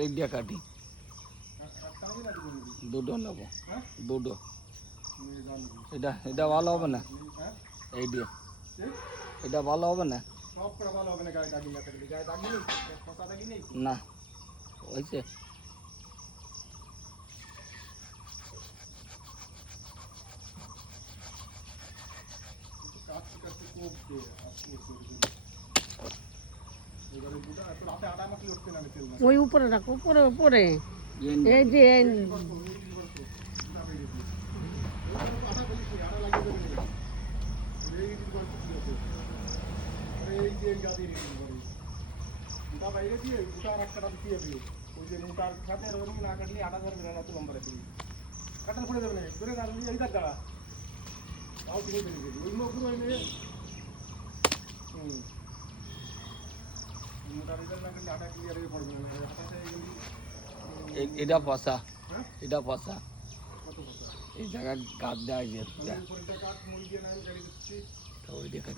এইটা কাটি দুটো নেবো দুটো এটা ভালো হবে না এইটা এটা ভালো হবে না না হয়েছে ওই উপরে রাখো উপরে উপরে এই যে বাইরে দিয়ে গোটা আর একটা দিয়ে দিও ওই যে মোটার সাথে ওরকম না কাটলে আটা ধরবে না তো লম্বা রাখবি কাটার পড়ে যাবে না ধরে না এই দেখ গাড়া তাও তুমি বেরিয়ে যাবি ওই মুখ ওই নিয়ে মোটার না কাটলে আটা ক্লিয়ার হয়ে পড়বে না আটাতে এটা পচা এটা পচা এই জায়গা গাছ দেওয়া গিয়ে কাঠ মুড়ি দিয়ে না গাড়ি দিচ্ছি ওই দেখে